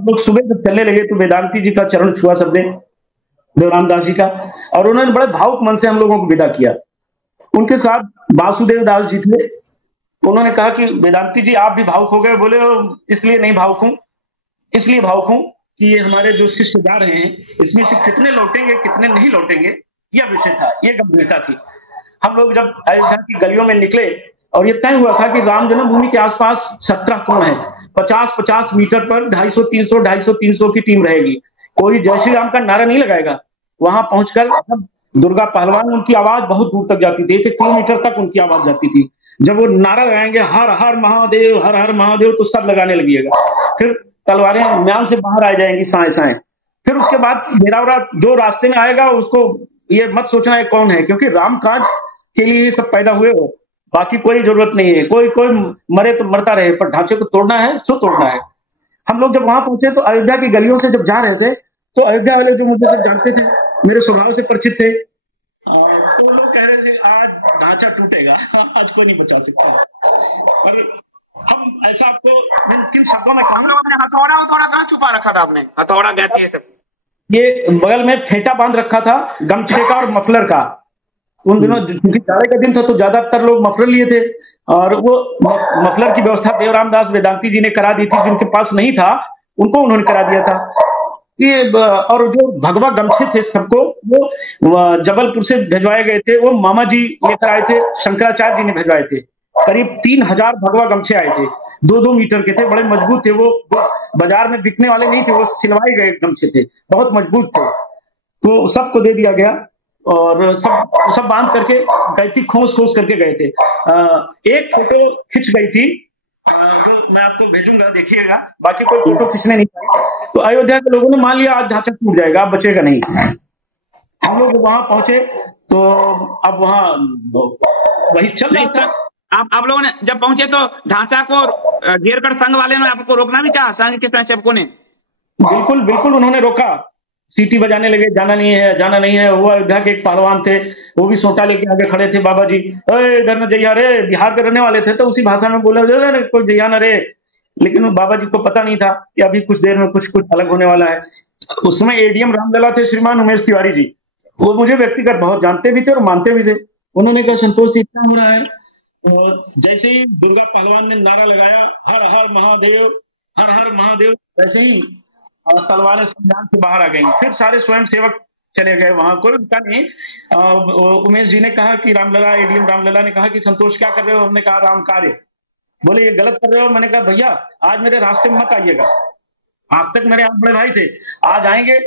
हम लोग सुबह जब चलने लगे तो वेदांती जी का चरण छुआ सबने, देवराम दास जी का, और उन्होंने बड़े भावुक मन से हम लोगों को विदा किया। उनके साथ वासुदेव दास जी थे। उन्होंने कहा कि वेदांती जी आप भी भावुक हो गए। बोले इसलिए नहीं भावुक हूं, इसलिए भावुक हूं कि ये हमारे जो शिष्य जा रहे हैं इसमें से कितने लौटेंगे कितने नहीं लौटेंगे, यह विषय था, ये गंभीरता थी। हम लोग जब अयोध्या की गलियों में निकले और ये तय हुआ था कि राम जन्मभूमि के आसपास 17 कोण है, 50-50 मीटर पर 250-300 की टीम रहेगी। कोई जय श्री राम का नारा नहीं लगाएगा। वहां पहुंचकर दुर्गा पहलवान, उनकी आवाज बहुत दूर तक जाती थी, 1 किलोमीटर तक उनकी आवाज जाती थी। जब वो नारा लगाएंगे हर हर महादेव हर हर महादेव, तो सब लगाने लगिएगा। फिर तलवारें म्यान से बाहर आ जाएंगी साए साए। फिर उसके बाद मेरा जो रास्ते में आएगा उसको ये मत सोचना है कौन है, क्योंकि राम काज के लिए ये सब पैदा हुए हो, बाकी कोई जरूरत नहीं है। कोई मरे तो मरता रहे, पर ढांचे को तोड़ना है सो तोड़ना है। हम लोग जब वहां पहुंचे तो अयोध्या की गलियों से जब जा रहे थे तो अयोध्या वाले जो मुझे सब जानते थे, मेरे स्वभाव से परिचित थे, तो लोग कह रहे थे आज ढांचा टूटेगा, आज कोई नहीं बचा सकता। पर हम ऐसा आपको किन शब्दों में कहूंगा, हथौड़ा कहाँ छुपा रखा था आपने? हथौड़ा गहती है सब, ये बगल में फेंटा बांध रखा था गमछे का और मफलर का। उन दिनों क्योंकि जाड़े का दिन था तो ज्यादातर लोग मफलर लिए थे, और वो मफलर की व्यवस्था देवराम दास वेदांती जी ने करा दी थी। जिनके पास नहीं था उनको उन्होंने करा दिया था कि, और जो भगवा गमछे थे सबको वो जबलपुर से भिजवाए गए थे, वो मामा जी लेकर आए थे, शंकराचार्य जी ने भिजवाए थे। करीब 3000 भगवा गमछे आए थे, 2-2 मीटर के थे, बड़े मजबूत थे। वो बाजार में बिकने वाले नहीं थे, वो सिलवाए गए गमछे थे, बहुत मजबूत थे। तो सबको दे दिया गया और सब बांध करके गई थी, खोस करके गए थे। एक फोटो खिंच गई थी जो मैं आपको भेजूंगा, देखिएगा। बाकी कोई फोटो खींचने नहीं पाई। तो अयोध्या के लोगों ने मान लिया आज ढांचा टूट जाएगा, अब बचेगा नहीं। हम लोग वहां पहुंचे तो अब वहां वही चल रहा था। आप लोगों ने जब पहुंचे तो ढांचा को घेरकर संघ वाले ने आपको रोकना भी चाहा, संघ के स्वयंसेवकों ने? बिल्कुल उन्होंने रोका, सीटी बजाने लगे, जाना नहीं है। वो अयोध्या के एक पहलवान थे, वो भी सोटा लेके आगे खड़े थे, बाबा जी इधर न जइया रे, बिहार के रहने वाले थे, तो उसी भाषा में बोले कोई जइया न रे। लेकिन बाबा जी को पता नहीं था कि अभी कुछ देर में कुछ अलग होने वाला है। उसमें एडीएम रामलला थे, श्रीमान उमेश तिवारी जी, वो मुझे व्यक्तिगत बहुत जानते भी थे और मानते भी थे। उन्होंने कहा संतोष जी इतना हो रहा है, जैसे ही दुर्गा पहलवान ने नारा लगाया हर हर महादेव, वैसे ही तलवारें संविधान से बाहर आ गई। फिर सारे स्वयं सेवक चले गए, वहां कोई रुका नहीं। उमेश जी ने कहा कि रामलला, एडीएम रामलला ने कहा कि संतोष क्या कर रहे हो? हमने कहा राम कार्य। बोले ये गलत कर रहे हो। मैंने कहा भैया आज मेरे रास्ते में मत आइएगा, आज तक मेरे आप बड़े भाई थे, आज आएंगे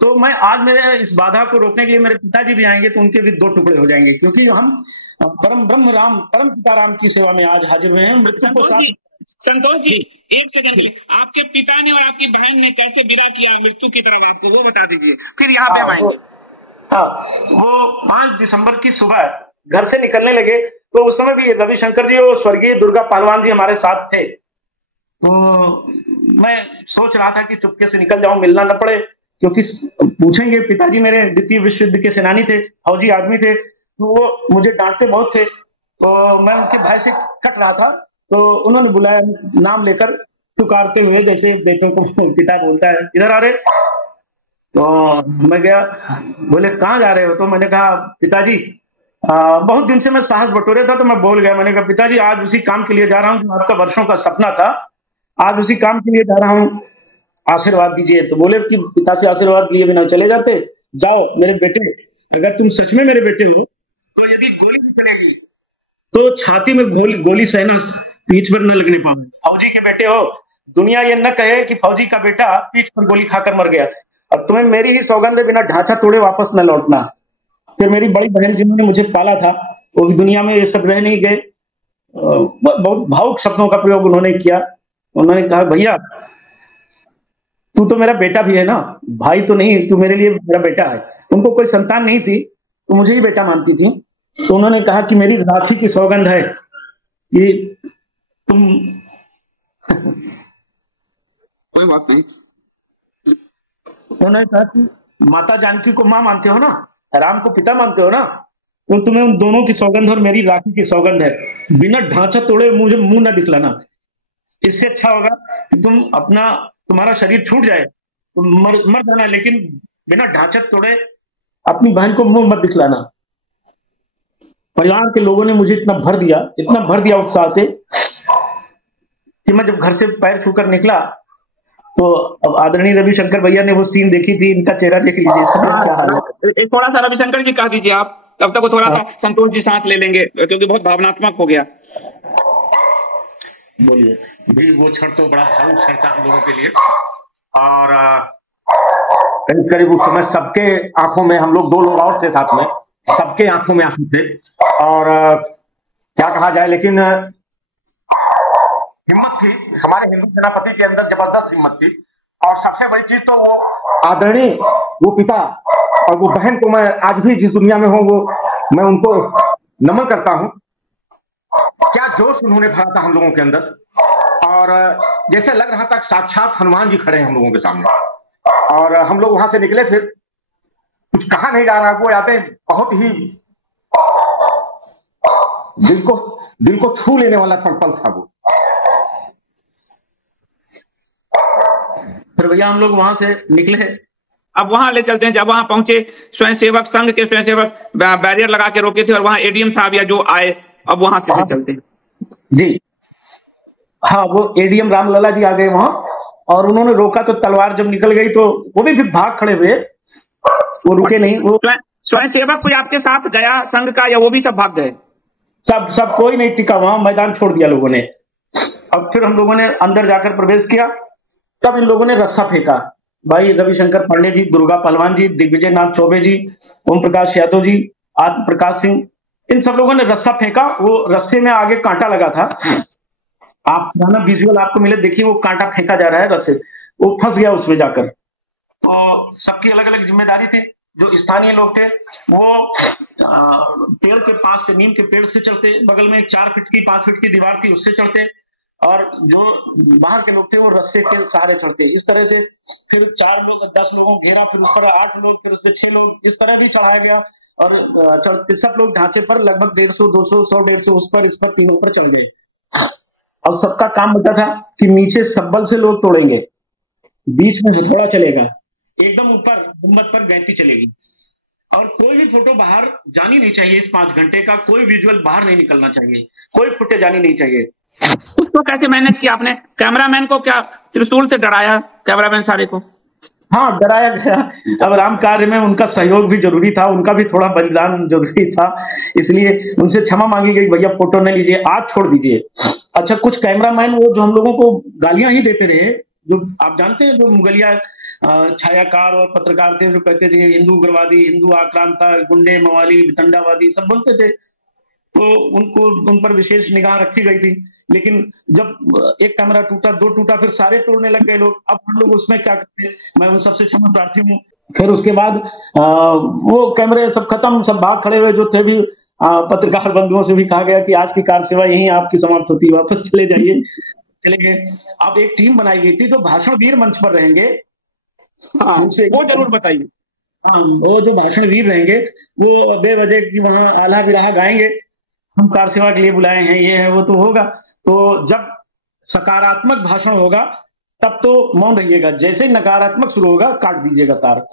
तो मैं आज मेरे इस बाधा को रोकने के लिए मेरे पिताजी भी आएंगे तो उनके भी 2 टुकड़े हो जाएंगे, क्योंकि हम परम ब्रह्म राम, परम पिता राम की सेवा में आज हाजिर हुए हैं। संतोष जी एक सेकंड के लिए, आपके पिता ने और आपकी बहन ने कैसे विदा किया मृत्यु की तरफ आपको, वो बता दीजिए, फिर यहाँ पे आएंगे। वो 5 दिसंबर की सुबह घर से निकलने लगे तो उस समय भी रविशंकर जी और स्वर्गीय दुर्गा पहलवान जी हमारे साथ थे। तो मैं सोच रहा था कि चुपके से निकल जाऊं, मिलना न पड़े, क्योंकि पूछेंगे। पिताजी मेरे द्वितीय विश्व युद्ध के सेनानी थे, फौजी आदमी थे, तो वो मुझे डांटते बहुत थे। तो मैं उनके भय से कट रहा था, तो उन्होंने बुलाया नाम लेकर, पुकारते हुए जैसे बेटों को पिता बोलता है, इधर आ रहे। तो मैं गया, बोले कहाँ जा रहे हो? तो मैंने कहा पिताजी बहुत दिन से मैं साहस बटोरे था, तो मैं बोल गया। मैंने कहा पिताजी आज उसी काम के लिए जा रहा हूँ जो आपका वर्षों का सपना था, आज उसी काम के लिए जा रहा हूँ, आशीर्वाद दीजिए। तो बोले कि पिता से आशीर्वाद लिए बिना चले जाते? जाओ मेरे बेटे, अगर तुम सच में मेरे बेटे हो तो यदि गोली भी चलेगी तो छाती में गोली सहना, पीठ पर न लगने पाओ। फौजी के बेटे हो, दुनिया ये न कहे कि फौजी का बेटा पीठ पर गोली खाकर मर गया। और तुम्हें मेरी ही सौगंध है, बिना ढांचा तोड़े वापस न लौटना। फिर मेरी बड़ी बहन जिन्होंने मुझे पाला था, वो भी दुनिया में ये सब रह नहीं गए। बहुत भावुक शब्दों का प्रयोग उन्होंने किया। उन्होंने कहा भैया तू तो मेरा बेटा भी है ना, भाई तो नहीं, तू मेरे लिए मेरा बेटा है। उनको कोई संतान नहीं थी तो मुझे ही बेटा मानती थी। तो उन्होंने कहा कि मेरी राखी की सौगंध है कि तुम कोई बात नहीं। उन्होंने कहा कि माता जानकी को मां मानते हो ना, राम को पिता मानते हो ना, तो तुम्हें उन दोनों की सौगंध और मेरी राखी की सौगंध है, बिना ढांचा तोड़े मुझे मुंह न दिखलाना। इससे अच्छा होगा कि तुम अपना तुम्हारा शरीर छूट जाए तो मर जाना, लेकिन बिना ढांचक तोड़े अपनी बहन को मुंह मत दिखलाना। परिवार के लोगों ने मुझे इतना भर दिया उत्साह से कि मैं जब घर से पैर छूकर निकला तो अब आदरणीय रविशंकर भैया ने वो सीन देखी थी, इनका चेहरा देख लीजिए, क्या हाल है। एक थोड़ा सा रविशंकर जी कह दीजिए आप, तब तक वो थोड़ा सा संतोष जी सांस ले लेंगे क्योंकि बहुत भावनात्मक हो गया। बोलिए जी। वो क्षण तो बड़ा भावुक क्षण था हम लोगों के लिए, और करीब करीब उस समय सबके आंखों में, हम लोग 2 लोग और थे साथ में, सबके आंखों में आंसू थे, और क्या कहा जाए, लेकिन हिम्मत थी हमारे हिंदू सेनापति के अंदर, जबरदस्त हिम्मत थी। और सबसे बड़ी चीज तो वो आदरणीय वो पिता और वो बहन को मैं आज भी जिस दुनिया में हूँ वो मैं उनको नमन करता हूँ। क्या जोश उन्होंने भरा था हम लोगों के अंदर, और जैसे लग रहा था साक्षात हनुमान जी खड़े हैं हम लोगों के सामने। और हम लोग वहां से निकले, फिर कुछ कहा नहीं जा रहा, वो यादें बहुत ही दिल को छू लेने वाला पल था वो। फिर भैया हम लोग वहां से निकले। अब वहां ले चलते हैं, जब वहां पहुंचे स्वयंसेवक संघ के स्वयंसेवक बैरियर लगा के रोके थे, और वहां एडीएम साहब या जो आए, अब वहां से चलते हैं जी। हाँ, वो एडीएम रामलला जी आ गए वहां, और उन्होंने रोका तो तलवार जब निकल गई तो वो भी फिर भाग खड़े हुए, वो रुके नहीं। वो स्वयंसेवक कोई आपके साथ गया संघ का, या वो भी सब भाग गए? सब कोई नहीं टिका वहां, मैदान छोड़ दिया लोगों ने। अब फिर हम लोगों ने अंदर जाकर प्रवेश किया, तब इन लोगों ने रस्सा फेंका। भाई रविशंकर पांडे जी, दुर्गा पहलवान जी, दिग्विजय नाथ चौबे जी, ओम प्रकाश यादव जी, आत्म प्रकाश सिंह, इन सब लोगों ने रस्सा फेंका। वो रस्से में आगे कांटा लगा था, आप पुराना विजुअल आपको मिले, देखिए वो कांटा फेंका जा रहा है रस्से, वो फंस गया उसमें जाकर। तो सबकी अलग अलग जिम्मेदारी थी। जो स्थानीय लोग थे वो पेड़ के पास से, नीम के पेड़ से चढ़ते, बगल में एक 4 फीट की 5 फीट की दीवार थी उससे चढ़ते, और जो बाहर के लोग थे वो रस्से के सहारे चढ़ते। इस तरह से फिर 4 लोग 10 लोगों को घेरा, फिर उस पर 8 लोग, फिर उस पर 6 लोग, इस तरह भी चढ़ाया गया। और चढ़ते सब लोग ढांचे पर लगभग 150, 200, 100, 150 उस पर इस पर तीनों पर चढ़ गए। और सबका काम बता था कि नीचे सब्बल से लोग तोड़ेंगे, बीच में हथौड़ा चलेगा, एकदम ऊपर गुम्बद पर गैंती चलेगी, और कोई भी फोटो बाहर जानी नहीं चाहिए। इस 5 घंटे का कोई विजुअल बाहर नहीं निकलना चाहिए, कोई फुटेज जानी नहीं चाहिए। उसको कैसे मैनेज किया आपने? कैमरामैन को क्या त्रिशूल से डराया कैमरामैन सारे को? हाँ, डराया गया। अब राम कार्य में उनका सहयोग भी जरूरी था, उनका भी थोड़ा बलिदान जरूरी था, इसलिए उनसे क्षमा मांगी गई, भैया फोटो नहीं लीजिए, आज छोड़ दीजिए। अच्छा, कुछ कैमरामैन वो जो हम लोगों को गालियां ही देते रहे, जो आप जानते हैं, जो मुगलिया छायाकार और पत्रकार थे, जो कहते थे हिंदू उग्रवादी, हिंदू आक्रांता, गुंडे, मवाली, वितंडावादी, सब बोलते थे। तो उन पर विशेष निगाह रखी गई थी। लेकिन जब एक कैमरा टूटा, 2 टूटा, फिर सारे तोड़ने लग गए लोग। अब हम लोग उसमें क्या करते, मैं उन सबसे क्षमा प्रार्थी हूँ। फिर उसके बाद वो कैमरे सब खत्म, सब भाग खड़े हुए जो थे भी, पत्रकार बंधुओं से भी कहा गया कि आज की कार सेवा यहीं आपकी समाप्त होती है, वापस चले जाइए। चले गए। अब एक टीम बनाई गई थी, तो भाषणवीर मंच पर रहेंगे। हाँ, वो जरूर बताइए। हाँ, वो जो भाषणवीर रहेंगे वो बेवजह की वहां आला बिलाहा गाएंगे, हम कार सेवा के लिए बुलाए हैं, ये है वो तो होगा। तो जब सकारात्मक भाषण होगा तब तो मौन रहिएगा, जैसे ही नकारात्मक शुरू होगा काट दीजिएगा तार।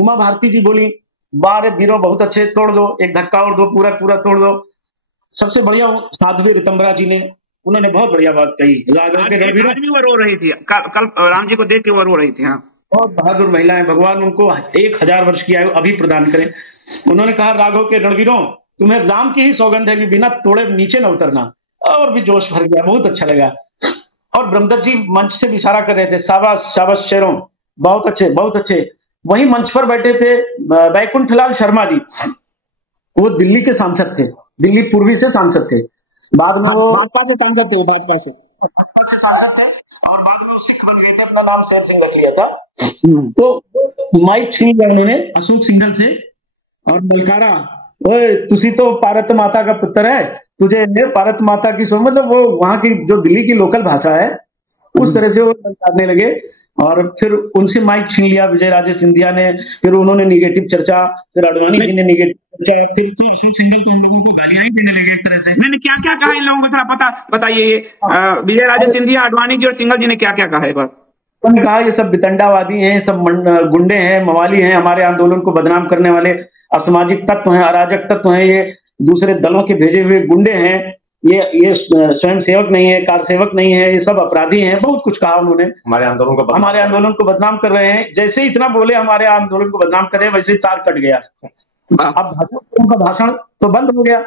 उमा भारती जी बोली, बारे बीरो बहुत अच्छे, तोड़ दो, एक धक्का और दो, पूरा पूरा तोड़ दो। सबसे बढ़िया साध्वी ऋतंबरा जी ने, उन्होंने बहुत बढ़िया बात कही। राघव के रणवीरों, वो रो रही थी कल राम जी को देख के वो रो रही थी। हाँ, बहुत बहादुर महिला है, भगवान उनको 1000 वर्ष की आयु अभी प्रदान करें। उन्होंने कहा, राघव के रणवीरों, तुम्हें राम की ही सौगंध है कि बिना तोड़े नीचे न उतरना। और भी जोश भर गया, बहुत अच्छा लगा। और ब्रह्मदत्त जी मंच से इशारा कर रहे थे, शाबाश शाबाश शेरों, बहुत अच्छे बहुत अच्छे। वहीं मंच पर बैठे थे बैकुंठलाल शर्मा जी, वो दिल्ली के सांसद थे, दिल्ली पूर्वी से सांसद थे, बाद में वो भाजपा से सांसद थे, भाजपा से सांसद थे, और बाद में वो सिख बन गए थे, अपना नाम शेर सिंह रख लिया था। तो माइक छीन लिया उन्होंने अशोक सिंघल से, और बलकारा, ओए तुसी तो भारत माता का पुत्र है, तुझे भारत माता की सो, मतलब वो वहां की जो दिल्ली की लोकल भाषा है उस तरह से वो करने लगे। और फिर उनसे माइक छीन लिया विजय राजे सिंधिया ने, फिर उन्होंने निगेटिव चर्चा, फिर अडवाणी जी ने निगेटिव चर्चा, फिर तो अशोक सिंघल तो हम लोगों को गालियां ही देने लगे एक तरह से। मैंने क्या क्या कहा इन लोगों को थोड़ा बताइए। विजय राजे सिंधिया, अडवाणी जी और सिंघल जी ने क्या क्या कहा एक बार? उन्होंने कहा ये सब वितंडावादी हैं, सब गुंडे हैं, मवाली हैं, हमारे आंदोलन को बदनाम करने वाले असामाजिक तत्व हैं, अराजक तत्व हैं, ये दूसरे दलों के भेजे हुए गुंडे हैं, ये स्वयं सेवक नहीं है, कार सेवक नहीं है, ये सब अपराधी हैं, बहुत कुछ कहा उन्होंने। हमारे आंदोलन को बदनाम कर रहे हैं। जैसे ही इतना बोले हमारे आंदोलन को बदनाम कर रहे हैं, वैसे ही तार कट गया। अब उनका भाषण तो बंद हो गया।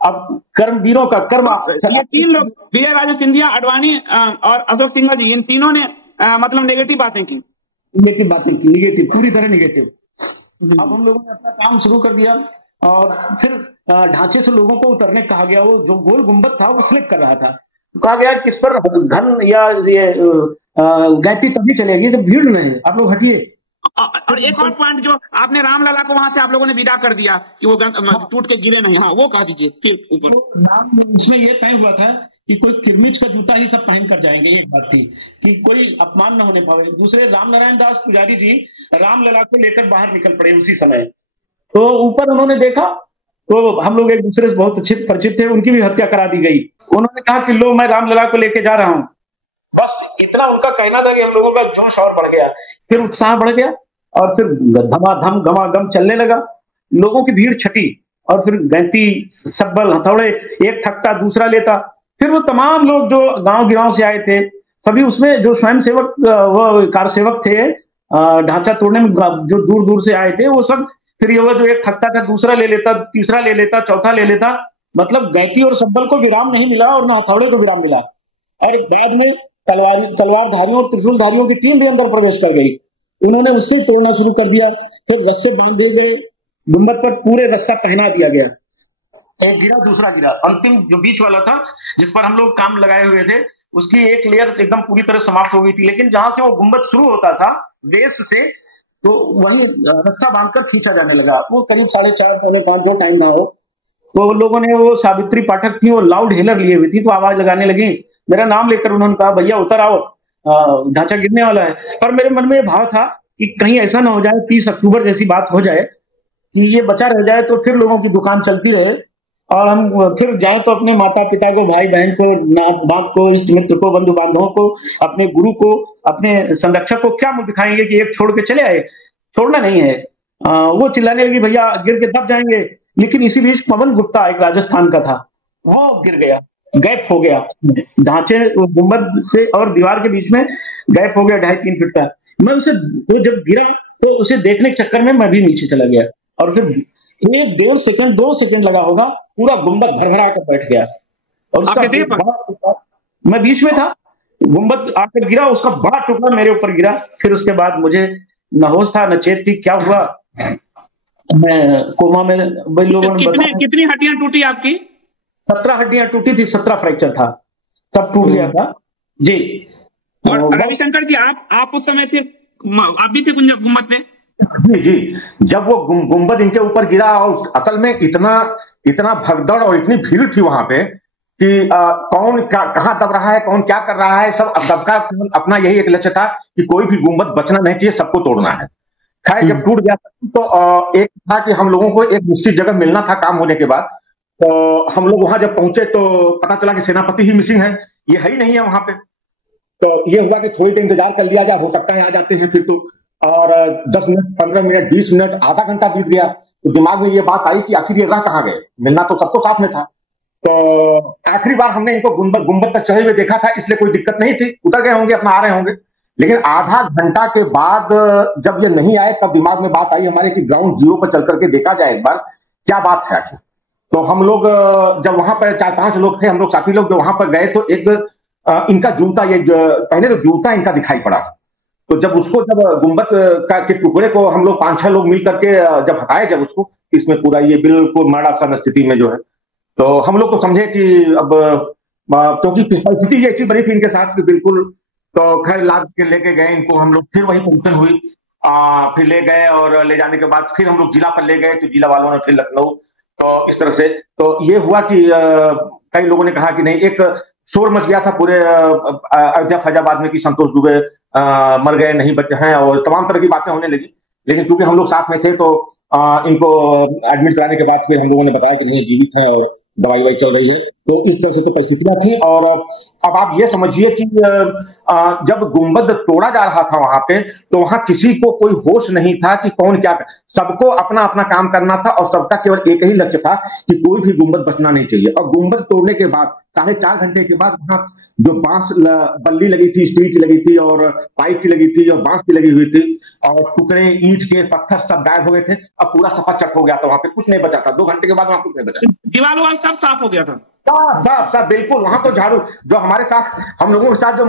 अब कर्मवीरों का कर्म, ये 3 लोग विजय राजे सिंधिया, अडवाणी और अशोक सिंघल जी, इन तीनों ने मतलब नेगेटिव बातें की, निगेटिव, पूरी तरह निगेटिव। अब हम लोगों ने अपना काम शुरू कर दिया और फिर ढांचे से लोगों को उतरने कहा गया। वो जो गोल गुंबद था वो स्लिप कर रहा था, कहा गया किस पर घन या ये गैती तभी चलेगी जब भीड़ नहीं, आप लोग हटिए। और एक और पॉइंट जो आपने रामलला को वहां से आप लोगों ने विदा कर दिया कि वो टूट के गिरे नहीं, हाँ वो कह दीजिए फिर ऊपर। इसमें ये तय हुआ था कि कोई किरमिच का जूता ही सब पहन कर जाएंगे, एक बात थी कि कोई अपमान न होने पावे। दूसरे रामनारायण दास पुजारी जी रामलला को लेकर बाहर निकल पड़े उसी समय। तो ऊपर उन्होंने देखा तो हम लोग एक दूसरे से बहुत अच्छे परिचित थे, उनकी भी हत्या करा दी गई। उन्होंने कहा कि लो मैं रामलला को लेके जा रहा हूं, बस इतना उनका कहना था कि हम लोगों का जोश और बढ़ गया, फिर उत्साह बढ़ गया और फिर धमाधम गमागम चलने लगा। लोगों की भीड़ छटी और फिर गैंती, सब्बल, हथौड़े, एक थकता दूसरा लेता। फिर वो तमाम लोग जो गांव गिराव से आए थे सभी, उसमें जो स्वयं सेवक वो कार सेवक थे ढांचा तोड़ने में जो दूर दूर से आए थे, वो सब फिर ये जो एक थकता था दूसरा ले लेता, तीसरा ले लेता, चौथा ले लेता। मतलब गैंती और सब्बल को विराम नहीं मिला और न हथौड़े को विराम मिला। और बाद में तलवारधारियों और त्रिशूलधारियों की टीम भी अंदर प्रवेश कर गई। उन्होंने उससे तोड़ना शुरू कर दिया। फिर रस्से बांधे गए, गुंबद पर पूरे रस्सा पहना दिया गया, एक गिरा दूसरा गिरा। अंतिम जो बीच वाला था जिस पर हम लोग काम लगाए हुए थे, उसकी एक लेयर एकदम पूरी तरह समाप्त हो गई थी। लेकिन जहां से वो गुंबद शुरू होता था बेस से, तो वहीं रस्सा बांधकर खींचा जाने लगा। वो करीब 4:30 पौने 5 जो टाइम ना हो, तो लोगों ने, वो सावित्री पाठक थी, वो लाउड हेलर लिए हुई थी, तो आवाज लगाने लगी। मेरा नाम लेकर उन्होंने कहा भैया उतर आओ, ढांचा गिरने वाला है। पर मेरे मन में ये भाव था कि कहीं ऐसा ना हो जाए 30 अक्टूबर जैसी बात हो जाए कि ये बचा रह जाए, तो फिर लोगों की दुकान चलती रहे और हम फिर जाए तो अपने माता पिता को, भाई बहन को, नात बाप को, इष्ट मित्र को, बंधु बांधवों को, अपने गुरु को, अपने संरक्षक को क्या मुंह दिखाएंगे कि एक छोड़ के चले आए। छोड़ना नहीं है। वो चिल्लाने लगी भैया गिर के दब जाएंगे। लेकिन इसी बीच पवन गुप्ता एक राजस्थान का था, वो गिर गया, गैप हो गया ढांचे गुंबद से और दीवार के बीच में, गैप हो गया 2.5-3 फीट का। मैं उसे, वो जब गिरा तो उसे देखने के चक्कर में मैं भी नीचे चला गया और फिर 1-1.5 सेकंड 2 सेकंड लगा होगा, पूरा गुंबद भरभरा कर बैठ गया। और उसका मैं बीच में था, गुंबद आकर गिरा, उसका बड़ा टुकड़ा मेरे ऊपर गिरा। फिर उसके बाद मुझे न होश था न चेत थी, क्या हुआ, मैं कोमा में। लोगों ने कितनी हड्डियां टूटी आपकी? 17 हड्डियां टूटी थी, 17 फ्रैक्चर था, सब टूट गया था जी। और रविशंकर जी आप उस समय फिर आप भी थे गुंबद पे? जी जी, जब वो गुंबद इनके ऊपर गिरा और असल में इतना भगदड़ और इतनी भीड़ थी वहां पे कि कौन कहाँ दब रहा है, कौन क्या कर रहा है, सबका अपना यही एक लक्ष्य था कि कोई भी गुंबद बचना नहीं चाहिए, सबको तोड़ना है। खैर जब टूट गया तो एक था कि हम लोगों को एक निश्चित जगह मिलना था काम होने के बाद। तो हम लोग वहां जब पहुंचे तो पता चला कि सेनापति ही मिसिंग है, ये है ही नहीं है वहां पे। तो ये हुआ कि थोड़ी देर इंतजार कर लिया जाए, हो सकता है आ जाते हैं फिर तो। और 10 मिनट, 15 मिनट, 20 मिनट, आधा घंटा बीत गया। तो दिमाग में ये बात आई कि आखिर ये रह कहाँ गए, मिलना तो सबको साथ में था। तो आखिरी बार हमने इनको गुंबद तक चढ़े हुए देखा था, इसलिए कोई दिक्कत नहीं थी, उतर गए होंगे, अपना आ रहे होंगे। लेकिन आधा घंटा के बाद जब ये नहीं आए तब दिमाग में बात आई हमारे कि ग्राउंड जीरो पर चल करके देखा जाए एक बार क्या बात है आखिर। तो हम लोग जब वहां पर 4-5 लोग थे, हम लोग साथी लोग, जब वहां पर गए तो एक इनका जूता, ये पहले तो जूता इनका दिखाई पड़ा। तो जब उसको, जब गुंबद के टुकड़े को हम लोग 5-6 लोग मिल करके जब हटाए, जब उसको, इसमें पूरा ये बिल्कुल मरासन स्थिति में जो है, तो हम लोग तो समझे कि अब क्योंकि परिस्थिति ऐसी बनी थी इनके साथ बिल्कुल। तो खैर लाद के लेके गए इनको हम लोग, फिर वही फंक्शन हुई, फिर ले गए और ले जाने के बाद फिर हम लोग जिला पर ले गए, तो जिला वालों ने फिर लखनऊ। तो इस तरह से तो ये हुआ कि कई लोगों ने कहा कि नहीं, एक शोर मच गया था पूरे अयोध्या फैजाबाद में कि संतोष दुबे मर गए, नहीं बचे हैं, और तमाम तरह की बातें होने लगी। लेकिन चूंकि हम लोग साथ में थे तो इनको एडमिट कराने के बाद फिर हम लोगों ने बताया कि नहीं, जीवित है और दवाई ववाई चल रही है। तो इस तरह से तो परिस्थितियां थी। और अब आप ये समझिए कि जब गुंबद तोड़ा जा रहा था वहां पे, तो वहां किसी को कोई होश नहीं था कि कौन क्या, सबको अपना अपना काम करना था और सबका केवल एक ही लक्ष्य था कि कोई भी गुंबद बचना नहीं चाहिए। और गुंबद तोड़ने के बाद 4.5 घंटे के बाद वहां जो बांस बल्ली लगी थी, स्टील की लगी थी और पाइप की लगी थी और बांस की लगी हुई थी, और टुकड़े ईंट के पत्थर सब गायब हो गए थे। अब पूरा सफा चक हो गया था, वहां पे कुछ नहीं बचा था। 2 घंटे के बाद वहां कुछ नहीं बचा, दीवार वाल सब साफ हो गया था, साफ साफ बिल्कुल। वहां तो झाड़ू, जो हमारे साथ, हम लोगों के साथ जो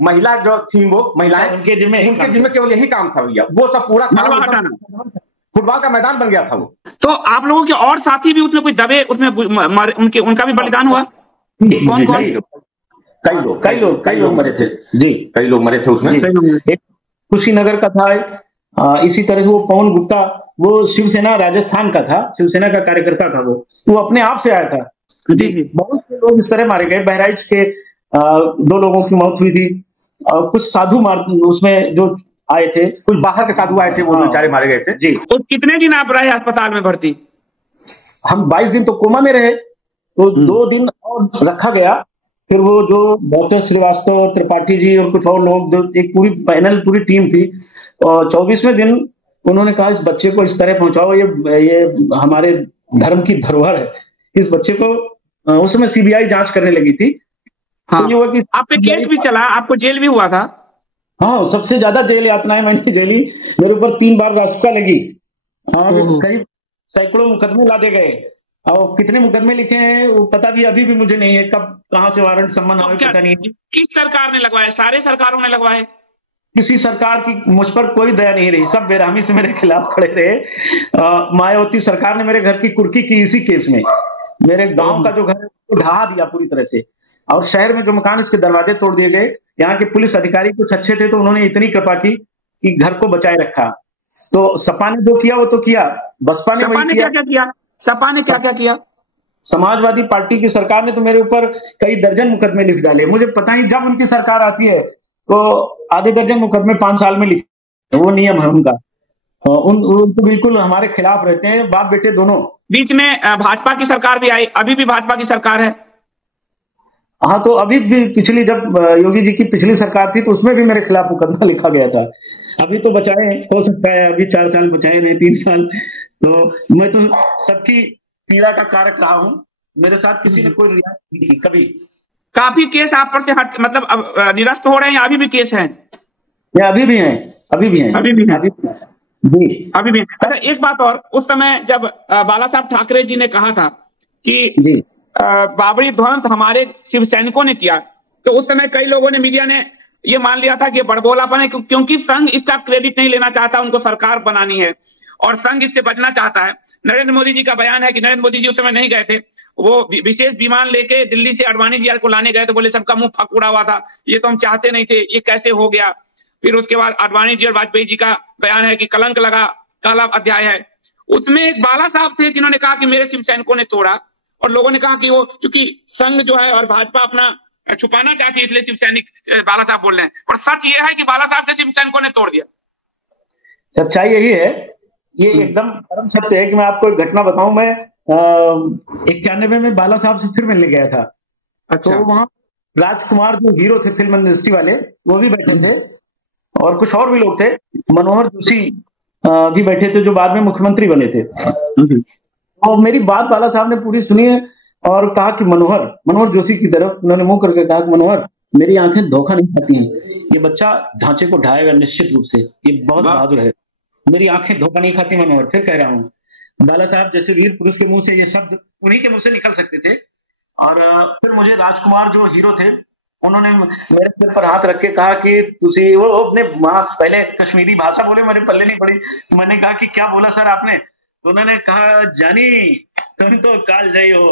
महिला जो थी, वो महिलाएं, उनके जिम्मे केवल यही काम था भैया। वो सब पूरा फुटबॉल का मैदान बन गया था वो। तो आप लोगों के और साथी भी उसमें कुछ दबे, उसमें उनका भी बलिदान हुआ? कौन कौन? कई लोग मरे थे जी, कई लोग मरे थे उसमें। एक कुशीनगर का था, इसी तरह से वो पवन गुप्ता, वो शिवसेना राजस्थान का था, शिवसेना का कार्यकर्ता था। वो अपने आप से आया था जी। बहुत से लोग इस तरह मारे गए। बहराइच के 2 लोगों की मौत हुई थी। कुछ साधु उसमें जो आए थे, कुछ बाहर के साधु आए थे, वो बेचारे मारे गए थे जी। तो कितने दिन आप रहे अस्पताल में भर्ती? हम 22 दिन तो कोमा में रहे, तो 2 दिन और रखा गया। फिर वो जो डॉक्टर श्रीवास्तव और त्रिपाठी जी और कुछ और लोग, एक पूरी पैनल, पूरी टीम थी, और 24वें दिन उन्होंने कहा इस बच्चे को इस तरह पहुंचाओ, ये हमारे धर्म की धरोहर है। इस बच्चे को उस समय सीबीआई जांच करने लगी थी। हाँ। तो ये हुआ कि आप पे केस भी चला, आपको जेल भी हुआ था? हाँ, सबसे ज्यादा जेल यातनाएं मैंने झेली। मेरे ऊपर 3 बार रासुका लगी। हाँ, करीब सैकड़ों मुकदमे लादे गए, और कितने मुकदमे लिखे हैं वो पता भी अभी भी मुझे नहीं है, कब कहां से वारंट सम्मन आए पता नहीं है। किस सरकार ने लगवाए? सारे सरकारों ने लगवाए? किसी सरकार की मुझ पर कोई दया नहीं रही, सब बेरहमी से मेरे खिलाफ खड़े रहे। मायावती सरकार ने मेरे घर की कुर्की की इसी केस में। मेरे गांव का जो घर है उसको ढहा दिया पूरी तरह से, और शहर में जो मकान, इसके दरवाजे तोड़ दिए गए। यहाँ के पुलिस अधिकारी कुछ अच्छे थे, तो उन्होंने इतनी कृपा की कि घर को बचाए रखा। तो सपा ने जो किया वो तो किया, बसपा ने क्या किया? सपा ने क्या किया? समाजवादी पार्टी की सरकार ने तो मेरे ऊपर कई दर्जन मुकदमे लिख डाले। मुझे पता नहीं, जब उनकी सरकार आती है तो आधे दर्जन मुकदमे 5 साल में लिखे, वो नियम है उनका। उन तो बिल्कुल हमारे खिलाफ रहते हैं, बाप बेटे दोनों। बीच में भाजपा की सरकार भी आई, अभी भी भाजपा की सरकार है। हाँ, तो अभी भी पिछली, जब योगी जी की पिछली सरकार थी, तो उसमें भी मेरे खिलाफ मुकदमा लिखा गया था। अभी तो बचाए, हो सकता है अभी 4 साल बचाए रहे, 3 साल। तो मैं तो सबकी पीड़ा का कारक रहा हूं। मेरे साथ किसी ने कोई रियायत नहीं की कभी। काफी केस आप पर से मतलब अब निरस्त हो रहे हैं, अभी भी केस हैं? अभी भी हैं जी, अभी भी। अच्छा, एक बात और, उस समय जब बाला साहब ठाकरे जी ने कहा था कि जी बाबरी ध्वंस हमारे शिव सैनिकों ने किया, तो उस समय कई लोगों ने, मीडिया ने ये मान लिया था कि बड़बोलापन है, क्योंकि संघ इसका क्रेडिट नहीं लेना चाहता, उनको सरकार बनानी है और संघ इससे बचना चाहता है। नरेंद्र मोदी जी का बयान है कि नरेंद्र मोदी जी उस समय नहीं गए थे, वो विशेष विमान लेके दिल्ली से अडवाणी जी को लाने गए, तो बोले सबका मुंह फक उड़ा हुआ था, ये तो हम चाहते नहीं थे, ये कैसे हो गया। फिर उसके बाद अडवाणी जी और वाजपेयी जी का बयान है कि कलंक लगा, काला अध्याय है। उसमें एक बाला साहब थे जिन्होंने कहा कि मेरे शिव सैनिकों ने तोड़ा, और लोगों ने कहा कि वो चूंकि संघ जो है और भाजपा अपना छुपाना चाहती है, इसलिए शिव सैनिक बाला साहब बोल रहे हैं। और सच ये है कि बाला साहब के शिव सैनिकों ने तोड़ दिया। सच्चाई यही है, ये एकदम परम सत्य है कि मैं आपको एक घटना बताऊं। मैं 91 में बाला साहब से फिर मिलने गया था। अच्छा। तो वहां राजकुमार जो हीरो थे फिल्म इंडस्ट्री वाले, वो भी बैठे थे, और कुछ और भी लोग थे। मनोहर जोशी भी बैठे थे, जो बाद में मुख्यमंत्री बने थे। और मेरी बात बाला साहब ने पूरी सुनी है, और कहा कि मनोहर जोशी की तरफ उन्होंने मुंह करके कहा कि मनोहर, मेरी आंखें धोखा नहीं खाती हैं, ये बच्चा ढांचे को ढाएगा निश्चित रूप से, ये बहुत बहादुर है, मेरी आंखें धोखा नहीं खाती मनोहर। फिर कह रहा हूँ, बाला साहब जैसे वीर पुरुष के मुंह से ये शब्द उन्हीं के मुंह से निकल सकते थे। और फिर मुझे राजकुमार जो हीरो थे, उन्होंने मेरे सिर पर हाथ रख के कहा कि तुसी, वो अपने पहले कश्मीरी भाषा बोले, मेरे पल्ले नहीं पड़ी। तो मैंने कहा कि क्या बोला सर आपने? तो उन्होंने कहा, जानी तुम तो काल जय हो,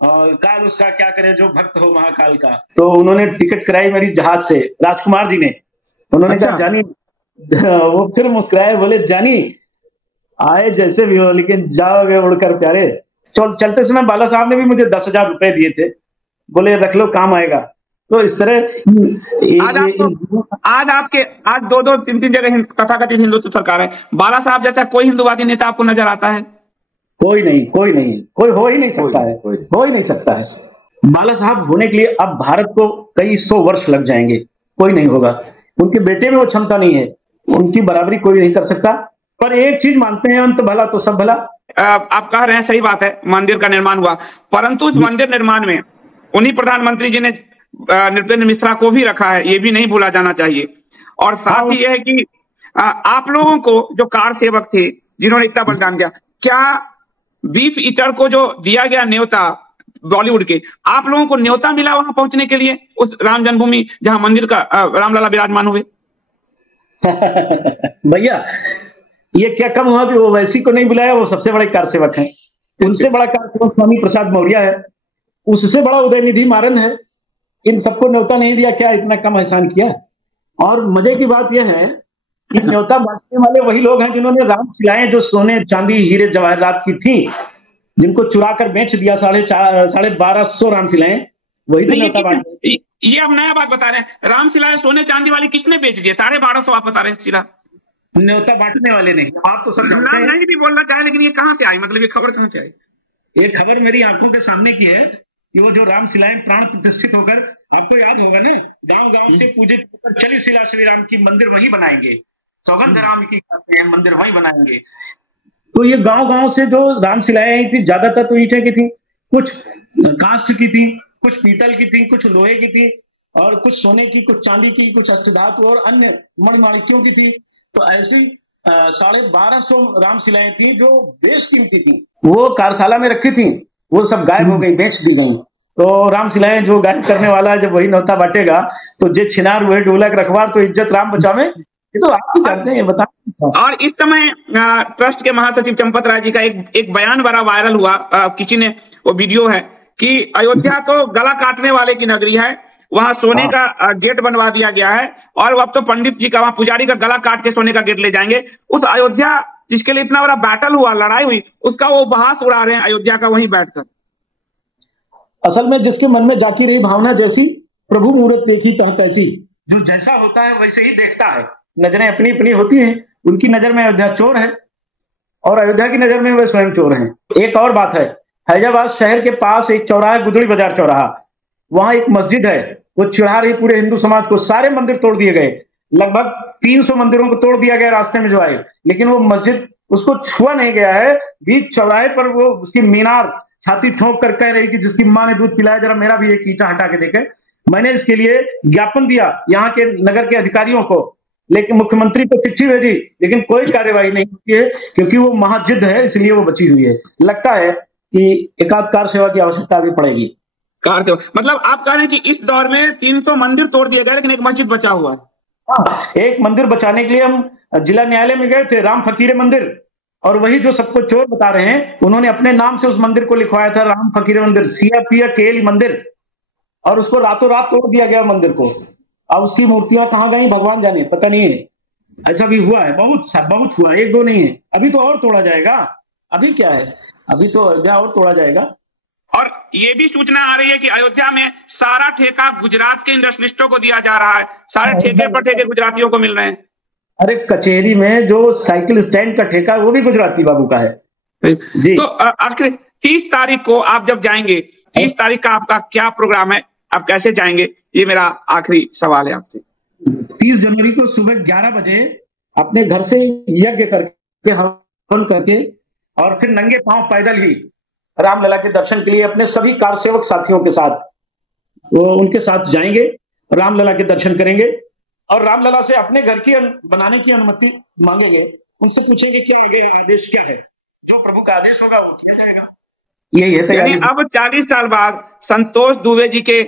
काल उसका क्या करे जो भक्त हो महाकाल का। तो उन्होंने टिकट कराई मेरी जहाज से, राजकुमार जी ने। उन्होंने कहा जानी, वो फिर मुस्कुराए, बोले जानी आए जैसे भी हो, लेकिन जाओगे उड़कर प्यारे। चलते समय बाला साहब ने भी मुझे 10,000 रुपए दिए थे, बोले रख लो काम आएगा। तो इस तरह आज 2-2, 3-3 जगह तथाकथित हिंदू सरकार है। बाला साहब जैसा कोई हिंदूवादी नेता आपको नजर आता है? कोई नहीं, कोई हो ही नहीं सकता है, हो ही नहीं सकता है। बाला साहब होने के लिए अब भारत को कई 100 वर्ष लग जाएंगे, कोई नहीं होगा। उनके बेटे में वो क्षमता नहीं है, उनकी बराबरी कोई नहीं कर सकता। पर एक चीज मानते हैं, अंत भला तो सब भला। आप कह रहे हैं, सही बात है, मंदिर का निर्माण हुआ, परंतु इस मंदिर निर्माण में उन्हीं प्रधानमंत्री जी ने नृपेंद्र मिश्रा को भी रखा है, ये भी नहीं भूला जाना चाहिए। और साथ ही यह है कि आप लोगों को जो कार सेवक थे जिन्होंने इतना बलिदान दिया, क्या बीफ ईटर को जो दिया गया न्योता बॉलीवुड के, आप लोगों को न्योता मिला वहां पहुंचने के लिए, उस राम जन्मभूमि जहां मंदिर का रामलला विराजमान हुए? भैया ये क्या कम हुआ कि वो वैसी को नहीं बुलाया, वो सबसे बड़े कार सेवक हैं। उनसे बड़ा कार सेवक स्वामी प्रसाद मौर्य है, उससे बड़ा उदयनिधि मारन है। इन सबको न्योता नहीं दिया, क्या इतना कम एहसान किया? और मजे की बात यह है कि न्योता बांटने वाले वही लोग हैं जिन्होंने राम शिलाएं जो सोने चांदी हीरे जवाहरात की थी, जिनको चुरा कर बेच दिया 1250 राम शिलाएं, वही तो न्योता बांटे। ये आप नया बात बता रहे हैं, राम शिलाएं सोने चांदी वाली किसने बेच दिया? 1250 आप बता रहे हैं शिला? न्योता बांटने वाले नहीं। आप तो सब नहीं भी बोलना चाहे, लेकिन ये कहां से आई, मतलब ये खबर कहां से आई? ये खबर मेरी आंखों के सामने की है कि वो जो राम शिलाएं प्राण प्रतिष्ठित होकर, आपको याद होगा ना, गांव गांव से पूजित होकर चली शिला श्री राम की, मंदिर वहीं बनाएंगे, सौगंध राम की खाते हैं, मंदिर वहीं बनाएंगे। तो ये गांव गांव से जो राम शिलाएं आई थी, ज्यादातर तो ईंटे की थी, कुछ कांस्ट की थी, कुछ पीतल की थी, कुछ लोहे की थी, और कुछ सोने की, कुछ चांदी की, कुछ अष्टधातु और अन्य मणिमाणिक्यों की थी। तो ऐसी 1250 राम शिलाएं थी जो बेशकीमती थी, वो कार्यशाला में रखी थी, वो सब गायब हो गई, बेच दी गई। तो राम शिलाएं जो गायब करने वाला है, जब वही न्योता बांटेगा तो जे छिनार हुए ढोलक रखवार, तो इज्जत राम बचावे। ये तो आप ही जानते हैं, बता। और इस समय ट्रस्ट के महासचिव चंपत राय जी का एक बयान बड़ा वायरल हुआ, किसी ने, वो वीडियो है कि अयोध्या तो गला काटने वाले की नगरी है, वहां सोने का गेट बनवा दिया गया है, और अब तो पंडित जी का, वहां पुजारी का गला काट के सोने का गेट ले जाएंगे। उस अयोध्या जिसके लिए इतना बड़ा बैटल हुआ, लड़ाई हुई, उसका वो उपहास उड़ा रहे हैं अयोध्या का वहीं बैठकर। असल में जिसके मन में जाती रही भावना जैसी, प्रभु मुहूर्त देखी तह तैसी, जो जैसा होता है वैसे ही देखता है। नजरें अपनी अपनी होती हैं, उनकी नजर में अयोध्या चोर है और अयोध्या की नजर में वे स्वयं चोर हैं। एक और बात है, फैजाबाद शहर के पास एक चौराहा है, गुदड़ी बाजार चौराहा, वहां एक मस्जिद है, वो चिढ़ा रही पूरे हिंदू समाज को। सारे मंदिर तोड़ दिए गए, लगभग 300 मंदिरों को तोड़ दिया गया रास्ते में जो आए, लेकिन वो मस्जिद, उसको छुआ नहीं गया है। बीच चौराहे पर वो उसकी मीनार छाती ठोक कर कह रही कि जिसकी मां ने दूध पिलाया, जरा मेरा भी एक ईंटा हटा के देखे। मैंने इसके लिए ज्ञापन दिया यहाँ के नगर के अधिकारियों को, लेकिन मुख्यमंत्री को चिट्ठी भेजी, लेकिन कोई कार्यवाही नहीं होती है, क्योंकि वो महाजिद है, इसलिए वो बची हुई है। लगता है कि एकाध कार सेवा की आवश्यकता भी पड़ेगी। कार सेवा मतलब आप कह रहे हैं कि इस दौर में 300 मंदिर तोड़ दिए गए, लेकिन एक मस्जिद बचा हुआ है। हाँ, एक मंदिर बचाने के लिए हम जिला न्यायालय में गए थे, राम फकीर मंदिर, और वही जो सबको चोर बता रहे हैं, उन्होंने अपने नाम से उस मंदिर को लिखवाया था, राम फकीर मंदिर, CFPA मंदिर, और उसको रातों रात तोड़ दिया गया मंदिर को। अब उसकी मूर्तियां कहाँ गई भगवान जाने, पता नहीं है। ऐसा भी हुआ है, बहुत हुआ, एक दो नहीं है। अभी तो और तोड़ा जाएगा, अभी क्या है, अभी तो अयोध्या और तोड़ा जाएगा। और ये भी सूचना आ रही है कि अयोध्या में सारा ठेका गुजरात के इंडस्ट्रियलिस्टों को दिया जा रहा है, सारे ठेके पर ठेके गुजरातियों को मिल रहे हैं। अरे कचहरी में जो साइकिल स्टैंड का ठेका, वो भी गुजराती बाबू का है जी। तो आखिर 30 तारीख को आप जब जाएंगे, 30 तारीख का आपका क्या प्रोग्राम है, आप कैसे जाएंगे, ये मेरा आखिरी सवाल है आपसे। 30 जनवरी को सुबह 11 बजे अपने घर से यज्ञ करके, हवन करके, और फिर नंगे पांव पैदल ही रामलला के दर्शन के लिए अपने सभी कार सेवक साथियों के साथ, वो उनके साथ जाएंगे, रामलला के दर्शन करेंगे, और रामलला से अपने घर की बनाने की अनुमति मांगेंगे। उनसे पूछेंगे क्या आगे आदेश क्या है, जो प्रभु का आदेश होगा वो किया जाएगा। यही है तैयारी। अब 40 साल बाद संतोष दुबे जी के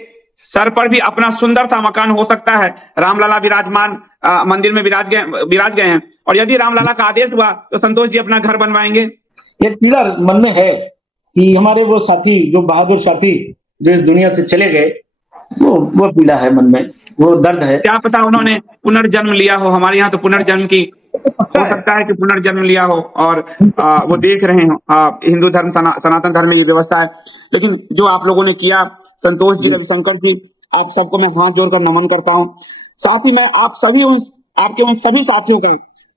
सर पर भी अपना सुंदर सा मकान हो सकता है। रामलला विराजमान मंदिर में विराज गए हैं, और यदि रामलला का आदेश हुआ तो संतोष जी अपना घर बनवाएंगे। एक पीड़ा मन में है कि हमारे वो साथी, जो बहादुर साथी जो इस दुनिया से चले गए, वो पीड़ा है मन में, वो दर्द है। क्या पता उन्होंने पुनर्जन्म लिया हो, हमारे यहाँ तो पुनर्जन्म की हो सकता है कि पुनर्जन्म लिया हो, और वो देख रहे हो। हिंदू धर्म, सनातन धर्म में ये व्यवस्था है। लेकिन जो आप लोगों ने किया, संतोष जी, रविशंकर जी, आप सबको मैं हाथ जोड़कर नमन करता हूँ। साथ ही मैं आप सभी आपके उन सभी साथियों का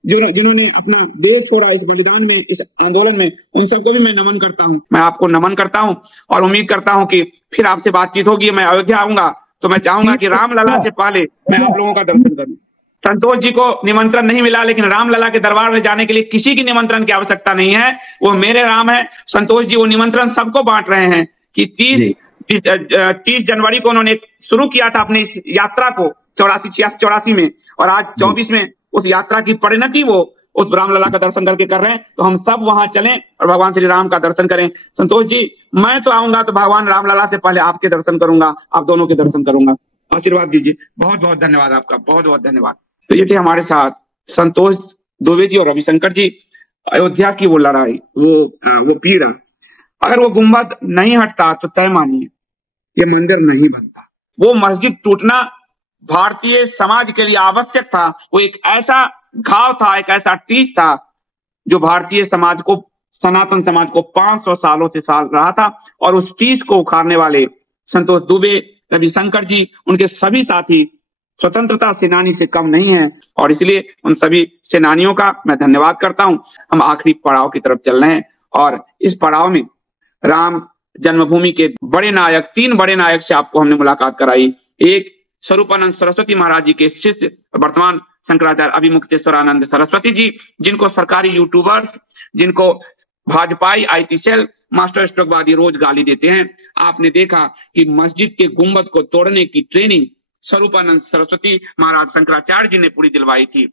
जिन्होंने अपना देह छोड़ा इस बलिदान में, इस आंदोलन में, उन सबको भी मैं नमन करता हूँ। मैं आपको नमन करता हूँ और उम्मीद करता हूँ कि फिर आपसे बातचीत होगी। मैं अयोध्या आऊंगा तो मैं चाहूंगा कि रामलला से पहले मैं आप लोगों का दर्शन करूं। संतोष जी को निमंत्रण नहीं मिला, लेकिन रामलला के दरबार में जाने के लिए किसी की निमंत्रण की आवश्यकता नहीं है। वो मेरे राम है। संतोष जी वो निमंत्रण सबको बांट रहे हैं कि 30 जनवरी को उन्होंने शुरू किया था अपनी इस यात्रा को 84 में, और आज 24 में उस यात्रा की परिणति वो उस रामलला का दर्शन करके कर रहे हैं। तो हम सब वहां चलें और भगवान श्री राम का दर्शन करें। संतोष जी, मैं तो आऊंगा तो भगवान रामलला से पहले आपके दर्शन करूंगा, आप दोनों के दर्शन करूंगा। आशीर्वाद दीजिए। बहुत बहुत धन्यवाद आपका, बहुत बहुत धन्यवाद। तो ये थे हमारे साथ संतोष दुबे जी और रविशंकर जी। अयोध्या की वो लड़ाई, वो पीड़ा, अगर वो गुंबद नहीं हटता तो तय मानिए ये मंदिर नहीं बनता। वो मस्जिद टूटना भारतीय समाज के लिए आवश्यक था। वो एक ऐसा घाव था, एक ऐसा टीस था जो भारतीय समाज को, सनातन समाज को 500 सालों से साल रहा था। और उस टीस को उखाड़ने वाले संतोष दुबे, रविशंकर जी, उनके सभी साथी स्वतंत्रता सेनानी से कम नहीं है। और इसलिए उन सभी सेनानियों का मैं धन्यवाद करता हूं। हम आखिरी पड़ाव की तरफ चल रहे हैं और इस पड़ाव में राम जन्मभूमि के बड़े नायक, 3 बड़े नायक से आपको हमने मुलाकात कराई। एक स्वरूपानंद सरस्वती महाराज जी के शिष्य, वर्तमान शंकराचार्य अभिमुक्तेश्वरानंद सरस्वती जी, जिनको सरकारी यूट्यूबर्स, जिनको भाजपाई IT सेल, मास्टर स्ट्रोकवादी रोज गाली देते हैं। आपने देखा कि मस्जिद के गुंबद को तोड़ने की ट्रेनिंग स्वरूपानंद सरस्वती महाराज शंकराचार्य जी ने पूरी दिलवाई थी।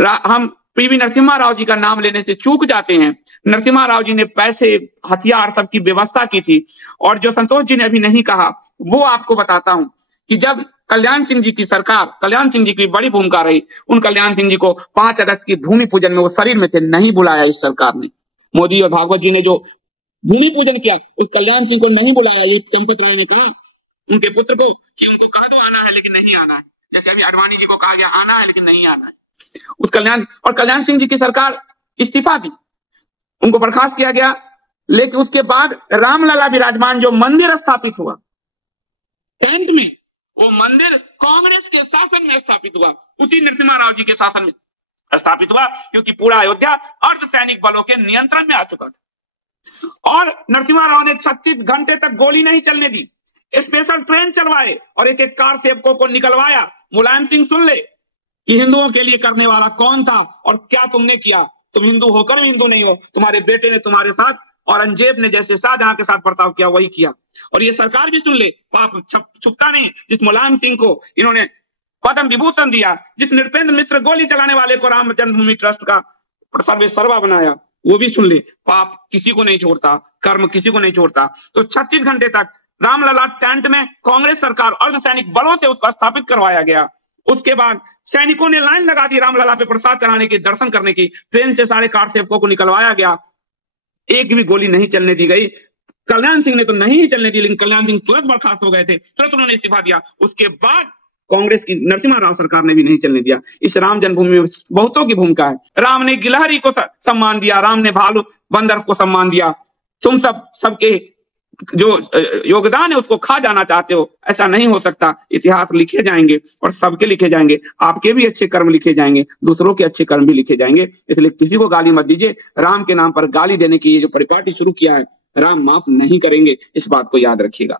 हम PV नरसिम्हा राव जी का नाम लेने से चूक जाते हैं। नरसिम्हा राव जी ने पैसे, हथियार सबकी व्यवस्था की थी। और जो संतोष जी ने अभी नहीं कहा वो आपको बताता हूं कि जब कल्याण सिंह जी की सरकार, कल्याण सिंह जी की बड़ी भूमिका रही, उन कल्याण सिंह जी को 5 अगस्त की भूमि पूजन में वो शरीर में थे, नहीं बुलाया इस सरकार ने। मोदी और भागवत जी ने जो भूमि पूजन किया उस कल्याण सिंह को नहीं बुलाया। ये चंपत राय ने कहा उनके पुत्र को कि उनको कह दो आना है लेकिन नहीं आना है, जैसे अभी अडवाणी जी को कहा गया आना है लेकिन नहीं आना है। उस कल्याण सिंह जी की सरकार इस्तीफा दी, उनको बर्खास्त किया गया। लेकिन उसके बाद रामलला विराजमान जो मंदिर स्थापित हुआ टेंट में, वो मंदिर कांग्रेस के शासन में स्थापित हुआ, उसी नरसिम्हा राव जी के शासन में स्थापित हुआ, क्योंकि पूरा अयोध्या अर्धसैनिक बलों के नियंत्रण में आ चुका था। और नरसिम्हा राव ने 36 घंटे तक गोली नहीं चलने दी, स्पेशल ट्रेन चलवाए और एक एक कार सेवकों को निकलवाया। मुलायम सिंह सुन ले कि हिंदुओं के लिए करने वाला कौन था और क्या तुमने किया। तुम हिंदू होकर भी हिंदू नहीं हो, तुम्हारे बेटे ने तुम्हारे साथ औरंगजेब ने जैसे शाहजहां के साथ बर्ताव किया वही किया। और ये सरकार भी सुन ले, पाप छुपता नहीं। जिस मुलायम सिंह को इन्होंने पद्म विभूषण दिया, जिस नृपेंद्र मिश्र गोली चलाने वाले को राम जन्मभूमि ट्रस्ट का सर्वेसर्वा बनाया, वो भी सुन ले, पाप किसी को नहीं छोड़ता, कर्म किसी को नहीं छोड़ता। तो 36 घंटे तक रामलला टेंट में कांग्रेस सरकार अर्धसैनिक बलों से उसको स्थापित करवाया गया। उसके बाद सैनिकों ने लाइन लगा दी रामलला पे प्रसाद चढ़ाने की, दर्शन करने की। ट्रेन से सारे कार सेवकों को निकलवाया गया, एक भी गोली नहीं चलने दी गई। कल्याण सिंह ने तो नहीं ही चलने दी, लेकिन कल्याण सिंह तुरंत बर्खास्त हो गए थे, तुरंत उन्होंने इस्तीफा दिया। उसके बाद कांग्रेस की नरसिम्हा राव सरकार ने भी नहीं चलने दिया। इस राम जन्मभूमि में बहुतों की भूमिका है। राम ने गिलहरी को सम्मान दिया, राम ने भालू बंदर को सम्मान दिया। तुम सबके जो योगदान है उसको खा जाना चाहते हो, ऐसा नहीं हो सकता। इतिहास लिखे जाएंगे और सबके लिखे जाएंगे, आपके भी अच्छे कर्म लिखे जाएंगे, दूसरों के अच्छे कर्म भी लिखे जाएंगे। इसलिए किसी को गाली मत दीजिए। राम के नाम पर गाली देने की ये जो परिपाटी शुरू किया है, राम माफ नहीं करेंगे, इस बात को याद रखिएगा।